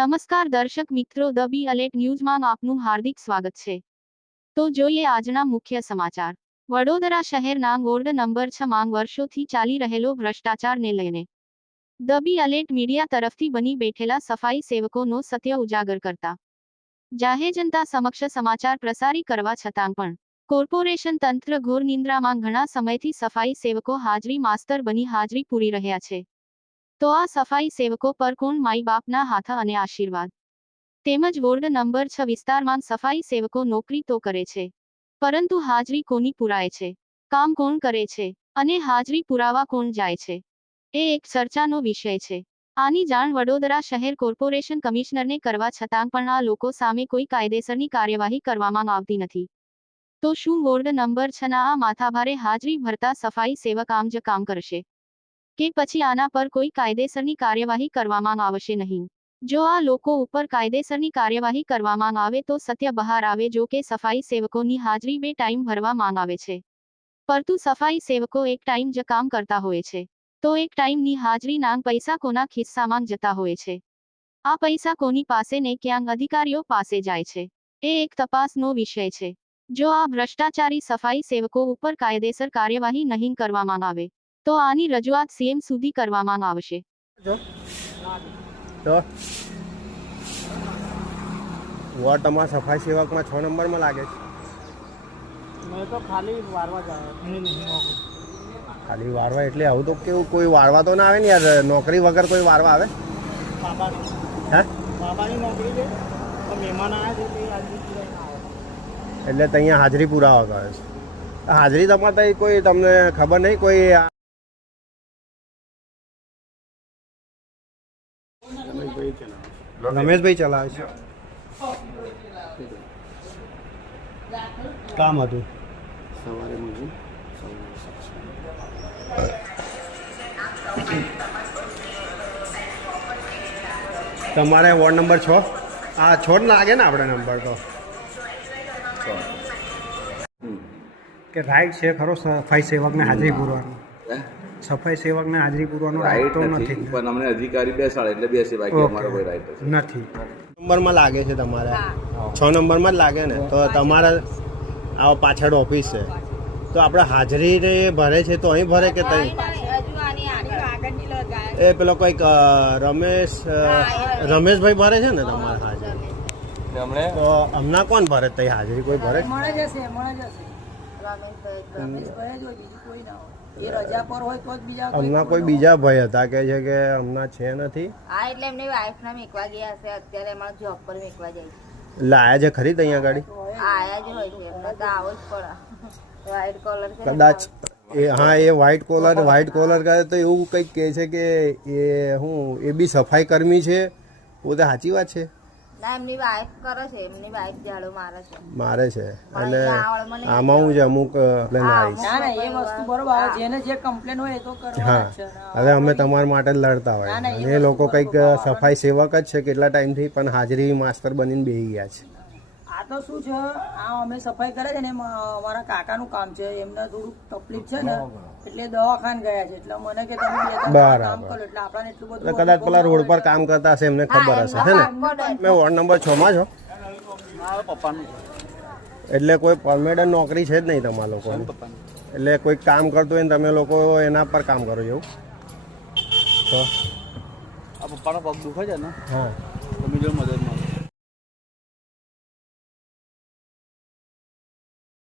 નમસ્કાર દર્શક મિત્રો, ધ બી અલર્ટ ન્યૂઝમાં આપનું હાર્દિક સ્વાગત છે. તો જોઈએ આજના મુખ્ય સમાચાર. વડોદરા શહેરના વોર્ડ નંબર 6 માં વર્ષોથી ચાલી રહેલો ભ્રષ્ટાચારને લઈને ધ બી અલર્ટ મીડિયા તરફથી બની બેઠેલા સફાઈ સેવકોનો સત્ય ઉજાગર કરતા જાહેર જનતા સમક્ષ સમાચાર પ્રસારી કરવા છતાં પણ કોર્પોરેશન તંત્ર ઘોર નિંદ્રામાં ઘણા સમયથી સફાઈ સેવકો હાજરી માસ્તર બની હાજરી પૂરી રહ્યા છે. તો આ સફાઈ સેવકો પર કોણ માઈ બાપના હાથ અને આશીર્વાદ? તેમજ વોર્ડ નંબર 6 વિસ્તારમાં સફાઈ સેવકો નોકરી તો કરે છે, પરંતુ હાજરી કોની પુરાય છે, કામ કોણ કરે છે અને હાજરી પુરાવા કોણ જાય છે, એ એક ચર્ચાનો વિષય છે. આની જાણ વડોદરા શહેર કોર્પોરેશન કમિશનરને કરવા છતાં પણ આ લોકો સામે કોઈ કાયદેસરની કાર્યવાહી કરવામાં આવતી નથી. તો શું વોર્ડ નંબર 6 ના આ માથાભારે હાજરી ભરતા સફાઈ સેવક આમ જ કામ કરશે કે પછી આના પર કોઈ કાયદેસરની કાર્યવાહી કરવામાં આવશે નહીં? જો આ લોકો ઉપર કાયદેસરની કાર્યવાહી કરવામાં આવે તો સત્ય બહાર આવે. જો કે સફાઈ સેવકોની હાજરી 2 ટાઈમ ભરવામાં આવે છે, પરંતુ સફાઈ સેવકો એક ટાઈમ જ કામ કરતા હોય છે, તો એક ટાઈમની હાજરીના પૈસા કોના ખિસ્સામાં જતા હોય છે? આ પૈસા કોની પાસે ને ક્યાં અધિકારીઓ પાસે જાય છે, એ એક તપાસનો વિષય છે. જો આ ભ્રષ્ટાચારી સફાઈ સેવકો ઉપર કાયદેસર કાર્યવાહી નહીં કરવામાં આવે તો આની રજૂઆત સીએમ સુધી કરવામાં આવશે. તો વોર્ડ તમારા સફાઈ સેવકમાં 6 નંબરમાં લાગે છે. મેં તો ખાલી વારવા જાય ખાલી વારવા એટલે આવું તો કેવું, કોઈ વારવા તો ના આવે ને યાર. નોકરી વગર કોઈ વારવા આવે? બાબાની હે બાબાની નોકરી છે, તો મહેમાન આવ્યા છે તે હાજરી પુરાઈને આવે. એટલે અહીંયા હાજરી પુરાવા કરે છે. હાજરી તમારે તો કોઈ તમને ખબર નહીં? કોઈ રમેશભાઈ ચલાવે છે. કામ હતું સવારે મળ્યું. તમારે વોર્ડ નંબર 6 આ 6 જ લાગે ને આપણે નંબર તો કે રાઈટ છે ખરો સફાઈ સેવકને હાજરી પૂરવાનો? સફાઈ સેવકને હાજરી પૂરવાનો રાઈટ તો નથી, પણ અમને અધિકારી બેસાડે એટલે બેસે, બાકી અમારો કોઈ રાઈટ નથી. નંબરમાં લાગે છે તમારે? 6 નંબરમાં જ લાગે ને? તો તમારે આ પાછળ ઓફિસ છે, તો આપણે હાજરી ભરે છે તો અહીં ભરે કે ત્યાં? એ પેલો કોઈક રમેશભાઈ ભરે છે ને તમારે હાજરી? તો હમણાં કોણ ભરે ત્યાં હાજરી? કોઈ ભરે? હમણાં કોઈ બીજા ભાઈ હતા કે છે કે હમણાં છે નથી. હા, એટલે એમને વાઈફ ના મેકવા ગયા હશે, અત્યારે એમાં જોબ પર મેકવા જાય છે. લાયા છે ખરી અહીંયા ગાડી? આયા જ હોય છે, એમને તો આવો જ પડે. વ્હાઈટ કોલર છે કદાચ હા, એ વ્હાઈટ કોલર કરે તો એવું કંઈક કહે છે કે એ હું એ બી સફાઈ કર્મી છે પોતે. સાચી વાત છે? ના, એમની વાઈફ કરે છે, એમની વાઈફ ઝાડુ મારે છે એટલે આમાં હું છે અમુક હા. હવે અમે તમારા માટે જ લડતા હોય અને એ લોકો કંઈક સફાઈ સેવક જ છે કેટલા ટાઈમથી, પણ હાજરી માસ્તર બનીને બેસી ગયા છે. આ તો શું છે, આ અમે સફાઈ કરે છે ને અમારા કાકાનું કામ છે, એમને થોડુંક તકલીફ છે ને એટલે દવાખાને ગયા છે, એટલે મને કે તમે કામ કરો એટલે આપણને એટલું બધું. કદાચ પેલા રોડ પર કામ કરતા હશે, એમને ખબર હશે હે ને? મેં વોર્ડ નંબર 6 માં છો પપ્પાનું એટલે કોઈ પરમેનન્ટ નોકરી છે જ નહીં તમારા લોકોની? એટલે કોઈ કામ કરતું હોય ને તમે લોકો એના પર કામ કરો એવું? તો આ પપ્પાનો પગ દુખે છે ને, હા, તમે જો મદદ માંગો.